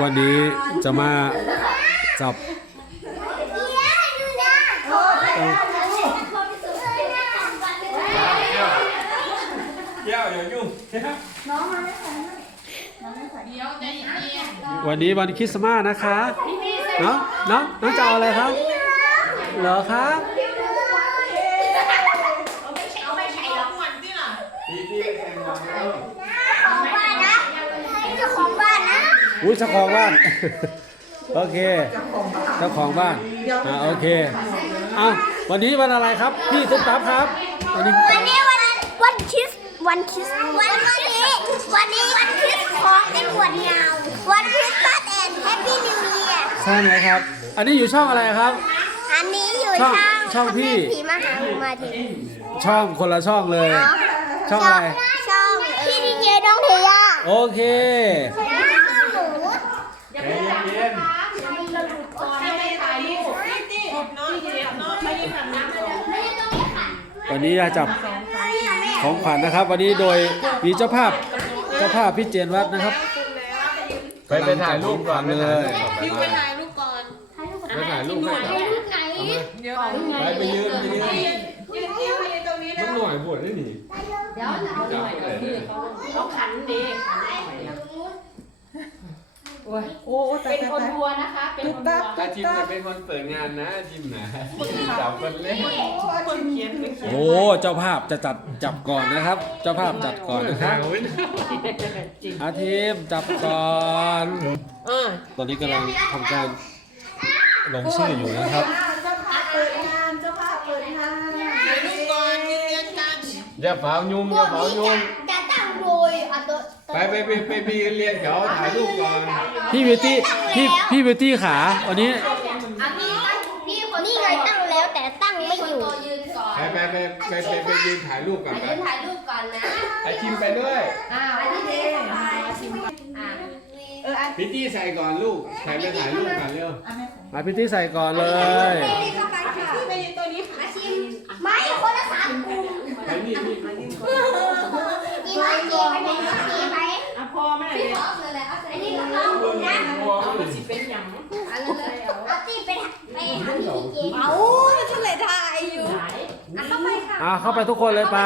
วันนี้จะมาจับเอ่อเจ้าอย่ายุ่งวันนี้วันคริสต์มาสนะคะ เนาะเนาะน้องจะเอาอะไรครับ เหรอครับ ตีตีแข่งมาแล้ว อุ้ยเจ้าของบ้าน โอเค เจ้าของบ้านอ่าโอเคเอาวันนี้วันอะไรครับ พี่ตุ๊กตับครับ วันนี้วันนี้วันวันคริสวันคริสวันนี้ วันนี้วันคริสของเป็นหวดเงาวันคริสต์มาสแอนด์แฮปปี้นิวเยียร์ใช่ไหมครับ อันนี้อยู่ช่องอะไรครับ อันนี้อยู่ช่องช่องช่องพี่ผีมาหาหนูมาทีช่องคนละช่องเลย ช่องอะไร ช่องพี่ดีเจน้องเทียโอเค ช่องหนู ใจเย็น วันนี้จะจับของขวัญนะครับ วันนี้โดยมีเจ้าภาพเจ้าภาพพี่เจนวัดนะครับๆไปไปถ่ายรูปก่อนเลยคิวไปถ่ายรูปก่อนไปถ่ายรูปให้ไหนเดี๋ยวไปไปยืนไปยืนมันหน่อยปวดได้หนิเดี๋ยวเอาหน่อยเอาคือเขาเขาขันดีขัน โอ้ยโอ้เป็นคนบัวนะคะ เป็นคนบัว อาจิมจะเป็นคนเปิดงานนะอาจิมนะจับคนเล่นคนเขียนคนเขียนโอ้เจ้าภาพจะจัดจับก่อนนะครับ เจ้าภาพจัดก่อนนะครับอาทีมจับก่อนอ่าตอนนี้กำลังทำการลงชื่ออยู่นะครับถ่ายรูปก่อนยืนยันกันอย่าเผายุ่มอย่าเผายุ่มจะตั้งโดยอะตัว ไปไปไปไปไปยืนเรียงแถวถ่ายรูปก่อนพี่บิวตี้พี่พี่บิวตี้ขาวันนี้อันนี้ตั้งนี่คนนี่ไงตั้งแล้วแต่ตั้งไม่อยู่ยืนก่อนไปไปไปไปไปไปยืนถ่ายรูปก่อนไปยืนถ่ายรูปก่อนนะไอจิมไปด้วยอ้าวอันนี้เองอ่าพิตตี้ใส่ก่อนลูกใส่ไปถ่ายรูปกันเร็วมาพี่ตี้ใส่ก่อนเลย ไม่คนละสามกลุ่ม ไปนี่นี่ มีไหมมีไหมมีไหม อะพอไหม พี่ท็อปเลยแหละเอาอันนี้ก็ต้องกลุ่มนะ มันสิเป็นหยัง เอาเลยเอาที่ไปไปหาพี่เจเอา เท่าไหร่ถ่ายอยู่ อะเข้าไปค่ะ อ่าเข้าไปทุกคนเลยไป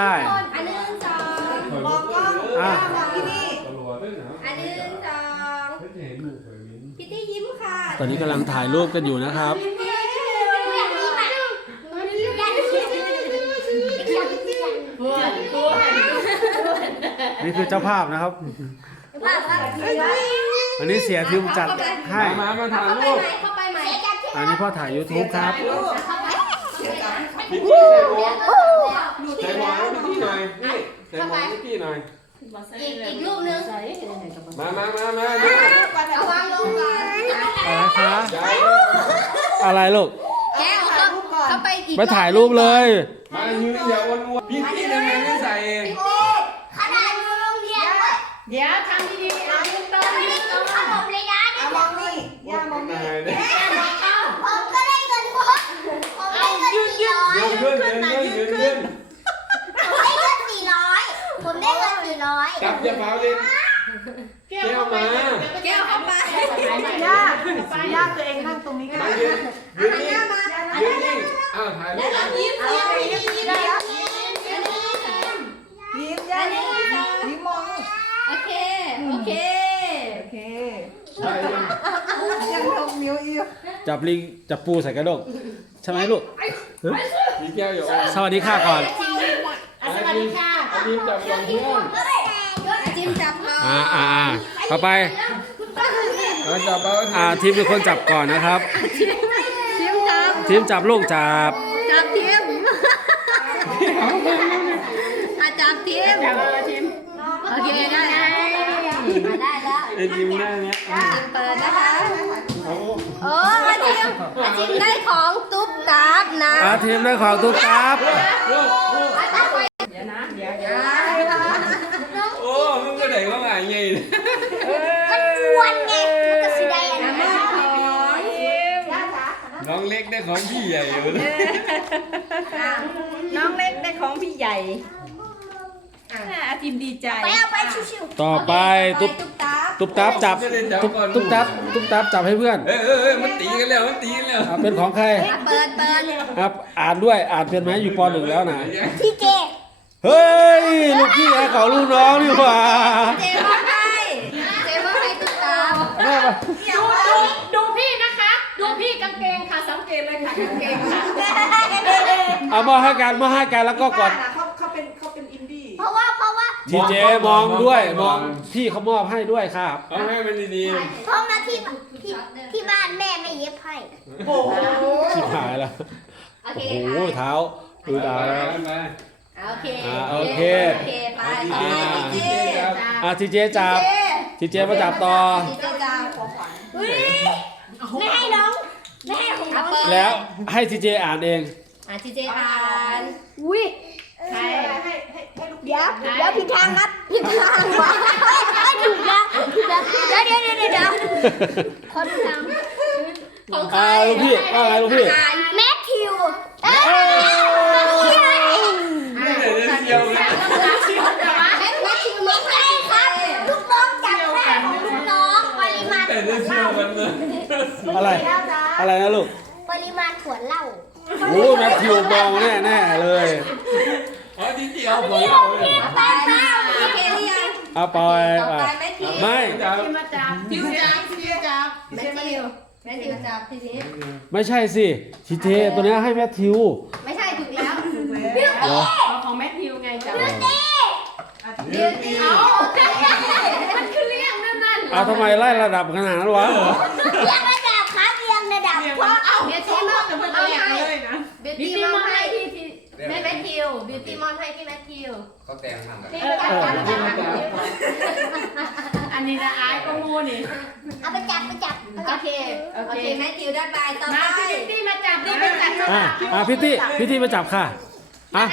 อันหนึ่งสองมองกล้องอะตลอดด้วยนะอันหนึ่งสองเห็นหนูเคยมิ้นพี่ตี้ยิ้มค่ะตอนนี้กำลังถ่ายรูปกันอยู่นะครับอยากยิ้มอะอยากยิ้มอยากยิ้มปวดปวดนี่คือเจ้าภาพนะครับว่าว่าอันนี้เสียทิมจัดให้ มา มาถ่ายเข้าไปรูปไหมเข้าไปไหมอันนี้พ่อถ่าย YouTube ครับเข้าไปพิตตี้ น่อย อีกอีกรูปนึงมามามามาดูเอาวางลงก่อนอะไรคะใจอะไรลูกแก้วเข้าเข้าไปอีกมาถ่ายรูปเลยมายืนอย่าวนวนพิตตี้ทำไมไม่ใส่ ขนาดอยู่โรงเรียนเว้ยเดี๋ยวทำดีๆเอายืนต้น ไม่ได้กินขนมเลยนะเนี่ย มองนี่ย่ามองนี่ ผมก็ได้เงินพอผมได้เงินสี่ร้อย ยืนขึ้นยืนขึ้นยืนขึ้น ผมได้เงินสี่ร้อยผมได้เงินสี่ร้อย จับอย่าเผาเลยแก้วมา แก้วเข้าไป ย่าย่าตัวเองนั่งตรงนี้ก็ มา ได้ ยืนยืนนิ่งยืนนิ่งอ้าวถ่ายรูป ยิ้มยิ้มยิ้มยิ้ม ยิ้มย่ายิ้มยิ้มมอง โอเค โอเค โอเค ใช่ยัง ยังทงนิ้วอีก จับลิงจับปูใส่กระดกใช่ไหมลูก มีแก้วอยู่สวัสดีค่ะก่อนสวัสดีค่ะอันนี้จับรองเพื่อนจิ้มจับเราอ่าอ่าอ่าเข้าไปเอาจับเอาอ่าทีมเป็นคนจับก่อนนะครับ จิ้มจับทีมจับลูกจับ จับทิมอาจับทิมโอเคได้ได้แล้ว ไอ้ยิ้มหน้าเนี้ย เปิดนะคะเอาโอ้อาจิมอาจิมได้ของตุ๊บกราฟนะอ่าทีมได้ของตุ๊กครับลูกลูกอาจารย์ไปเดี๋ยวนะเดี๋ยวเดี๋ยวโอ้มึงก็ได้ก็มาไงมันกวนไงมันก็สิได้อันนั้นน้องเล็กได้ของพี่ใหญ่อยู่นะน้องเล็กได้ของพี่ใหญ่อาจิมดีใจ ไปเอาไปชิวๆต่อไปตุ๊กตุ๊บกราฟ ตุ๊บตับจับตุ๊บตุ๊บตับตุ๊บตับจับให้เพื่อนเออเออเออมันตีกันแล้วมันตีกันแล้วอะเป็นของใครเปิดเปิดครับอ่านด้วยอ่านเป็นไหมอยู่ปหนึ่งแล้วนะที่เจเฮ้ยลูกพี่ไอ้ของลูกน้องนี่หว่าเจว่าให้เจว่าให้ตุ๊กตาแม่มาดูดูดูพี่นะคะ ดูพี่กางเกงค่ะสังเกตเลยค่ะกางเกงค่ะเอามาให้กันมาให้กันแล้วก็กดเขาเขาเป็นเขาเป็นอินดี้เพราะว่าเพราะว่า ทีเจมองด้วยมองพี่เขามอบให้ด้วยครับ เอาให้มันดีเพราะมาที่ที่ที่บ้านแม่ไม่เย็บให้โอ้โหชิบหายแล้วโอเคโอ้โหเท้าๆดูดาวแล้ว ไปโอเคอ่าโอเค โอเคไปไปดีเจครับอะทีเจจับทีเจมาจับต่อเจจาของขวัญไม่ให้น้องไม่ให้ของน้องแล้วให้ทีเจอ่านเอง อะทีเจอ่านอุ้ย ทางครับผิดทางว่ะไม่ถูกแล้วถูกแล้วเดี๋ยวเดี๋ยวเดี๋ยวเดี๋ยวขอดูทางของใครอ่าลูกพี่ว่าไงลูกพี่ แมทธิวเอ้เอ้ยเดียวนะแมทธิวไม่ใช่ครับลูกน้องจับแม่ของลูกน้องปริมาณแต่เดี๋ยวเดียวกันเลยอะไร อะไรนะลูก ปริมาณขวดเหล้า โอ้แมทธิวมองแน่แน่ๆเลย อ๋อดีเดียวผมเอาเลยไปไปโอเคหรือยังเอาปล่อยไปไม่จับที่มาจับพี่จับพี่จับแมทธิวแมทธิวจับทีนี้ไม่ใช่สิทีเจตัวเนี้ยให้แมทธิวไม่ใช่ถูกแล้วเหรอเอาของแมทธิวไงจับเดี๋ยวตีเอามันคือเรื่องนั่นนั่นเอาทำไมไล่ระดับขนาดนั้นวะเรียงระ ธิวเขาแต่งทำกันที่จับอันนี้นะอายก็มูนี่เอาไปจับไปจับโอเคโอเคแมทธิวได้ไปต่อมาไปพี่บิวตี้มาจับดิมาจับอะอะพี่ตี้พี่ตี้มาจับค่ะอะ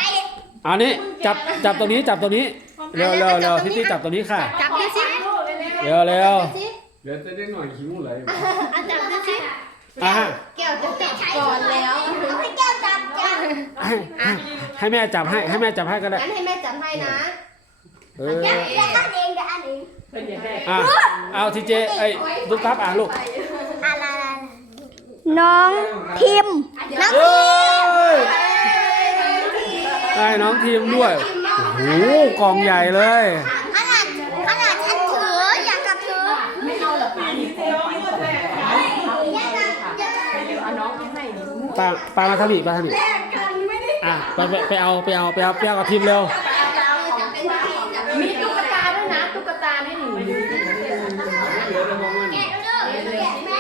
อันนี้จับจับตรงนี้จับตรงนี้เร็วเร็วเร็วพี่ตี้จับตรงนี้ค่ะจับดูสิเร็วเร็วเดี๋ยวจะได้หน่อยคิ้วเลยเอาจับดูสิอะฮะแก้วจะจับก่อนแล้วเอาให้แก้วจับจับให้ให้ให้แม่จับให้ให้แม่จับให้ก็ได้งั้นให้แม่จับให้นะเออเดี๋ยวเดี๋ยวอันเองเดี๋ยวอันเองเป็นยังไงอะเอาทีเจไอ้ลูกทับอะลูกอะไรน้องพิมน้องเอ้ยได้น้องทีมด้วยโอ้โหกล่องใหญ่เลยขนาดขนาดฉันถืออยากกับถือไม่เอาหรอกพี่เดี๋ยวยืดแรกอยากกับอยากกับเอาน้องไปให้ปาปามาทำอีกปาทำอีก อะไปไปไปเอาไปเอาไปเอาไปเอากับทีมเร็วจับเป็นที่จับมีตุ๊กตาด้วยนะตุ๊กตาไม่หนีเหลือแต่มองมันแกะเด้อแกะแม่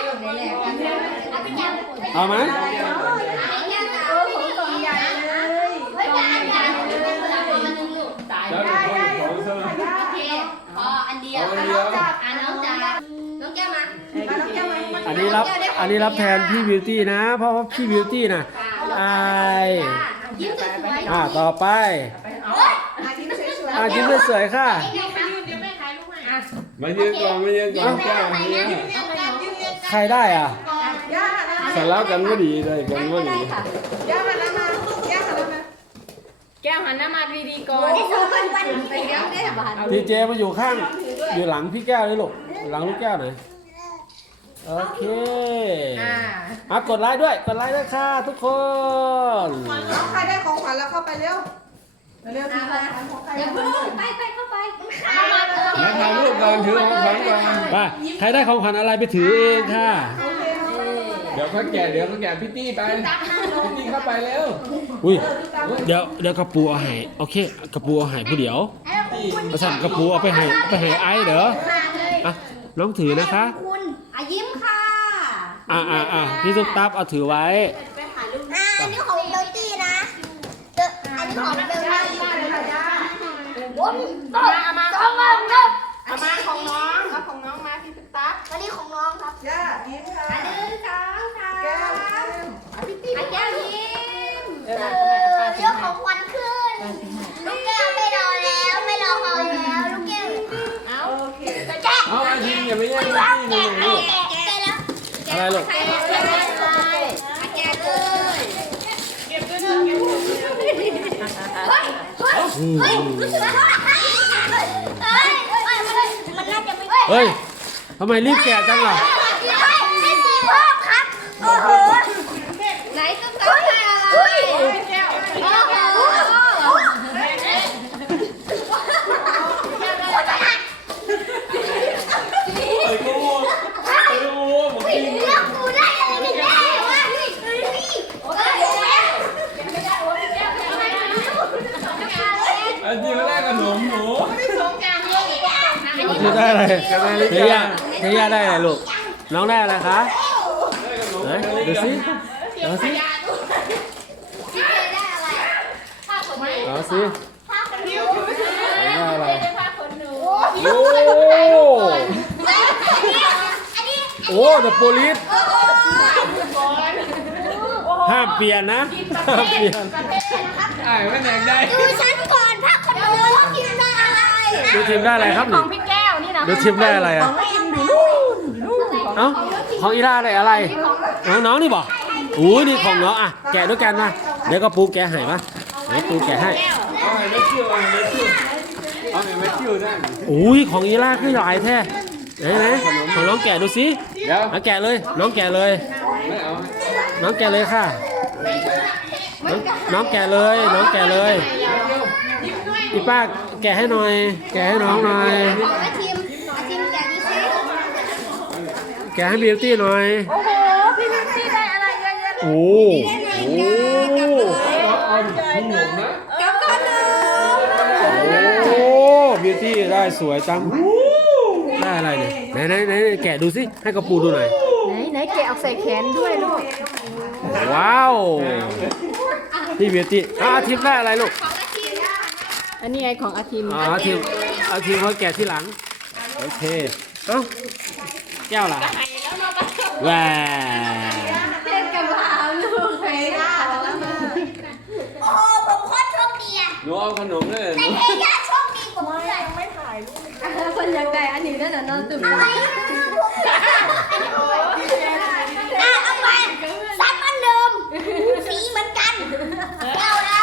เอาไปจับเอาไหมให้แก้วจับของกล่องใหญ่เลยเฮ้ยจับจับจับมันนึงลูกตายแล้วเดี๋ยวเขาเขาซะโอเคพออันเดียวน้องจับอะน้องจับน้องแก้วมาอันนี้รับอันนี้รับแทนพี่บิวตี้นะ เพราะว่าพี่บิวตี้นะอาย ยิ้มสวยๆอะต่อไปอาทิตย์สวยอะยิ้มสวยๆค่ะมายืนก่อนมายืนก่อนแก้วนี้ใครได้อะๆย่าหันมาสาระกันก็ดีเลยกันก็ดีย่าหันมาย่าหันมาแก้วหันหน้ามาดีๆก่อนได้สองวันวันไปเดี๋ยวได้บาทดีเจมาอยู่ข้าง อยู่หลังพี่แก้วเลยลูกหลังลูกแก้วหน่อย โอเคอ่า อะกดไลค์ด้วย กดไลค์ด้วยค่ะทุกคนน้องใครได้ของขวัญแล้วเข้าไปเร็วเร็วทีมของใครเดี๋ยวเพิ่งไปไปเข้าไปมาถ่ายรูปก่อนถือของขวัญก่อนไปใครได้ของขวัญอะไรไปถือเองค่ะเดี๋ยวเขาแกะเดี๋ยวเขาแกะพี่ตี้ไปพี่ตี้เข้าไปเร็วอุ้ย เดี๋ยวเดี๋ยวกระปูเอาให้โอเคกระปูเอาให้ผู้เดียวเอาสั่นกระปูเอาไปให้เอาไปให้ไอ้เด้อมาเลยอะน้องถือนะคะคุณ อะยิ้มค่ะอะอะอะพี่ตุ๊กตับเอาถือไว้อ่าอันนี้ของเบลตี้นะเดอะอันนี้ของเบลตี้บนเอามาเอามาของน้องเอามาของน้องเอาของน้องมาพี่ตุ๊กตาอันนี้ของน้องครับย่ายิ้มค่ะอันหนึ่งสองสามแก้วอันแก้วยิ้มเออยกของขวัญขึ้นลูกแก้วไม่รอแล้ว อาอาทิตย์อย่าไปแย่งว้าวพี่แกะนี่แกะลูกแกะแล้วอะไรลูกแกะเลยแกะเลยแกะเลยเก็บด้วยเก็บด้วยเฮ้ยเฮ้ยเฮ้ยรู้สึกว่าเฮ้ยเฮ้ยมันน่าจะไม่เฮ้ยทำไมรีบแกะจังล่ะ ให้ให้สีเพิ่มครับ โอ้โห ไหนตุ๊กตาอะไรโอ้โห ไอ้กูไอ้กูผมกิน เลือกกูได้อะไรกันแน่วะเฮ้ยโอ้โห ไอ้ที่มาแรกกับหนูหนู คือได้อะไรเทียเทียได้อะไรลูก น้องได้อะไรคะไหนดูสิดูสิเอาสิได้อะไรโอ้อันนี้โอ้เดอะโพลิสห้ามเปลี่ยนนะห้ามเปลี่ยนไอ้ไม่แดงได้ดูฉันก่อนถ้าคนดูว่ากินได้อะไรดูทีมได้อะไรครับขอนี่ งพี่แก้วนี่นะดูทีมได้อะไรอะเอ้าของอีล่าได้อะไรน้องน้องนี่บอกอุ้ยนี่ของน้องอะแกะด้วยกันนะเดี๋ยวก็ปูแกะให้ปะเดี๋ยวปูแกะให้เอาไอ้แม่คิวเอาไอ้แม่คิวเอาไอ้แม่คิวได้อุ้ยของอีล่าคือหลายแท้ไหนไหนของน้องแกะดูสิเอาแกะเลย น้องแกะเลย น้องแกะเลยค่ะน้องน้องแกะเลย น้องแกะเลย อีป้าแกะให้หน่อย แกะให้น้องหน่อย อาทีมอาทีมแกะดูซิ แกะให้บิวตี้หน่อย โอ้โห พี่พิมซี่ได้อะไรเยอะแยะโอ้โหเอาเอาหนูนะกับก่อนเลยโอ้บิวตี้ได้สวยจังได้อะไรเนี่ยไหนไหนไหนแกะดูสิให้กระปูดูหน่อย ไหนไหนแกะออกใส่แขนด้วยลูก ว้าวพี่บิวตี้อะอาทิมได้อะไรลูก อันนี้ไงของอาทิมอ๋ออาทิมอาทิมเขาแกะที่หลัง โอเคเอ้าแก้วล่ะแหวเล่นกับหลานลูกไปล่ะโอ้โหผมโคตรโชคดีอะหนูเอาขนมเลยหแต่นูเทย่าโชคดีกว่าผมเลยไม่ถ่ายคนอยากได้อันนี้นั่นน่ะน้องตุ่มอะไรอะเอาไปซัดเหมือนเดิมสีเหมือนกันเอาละ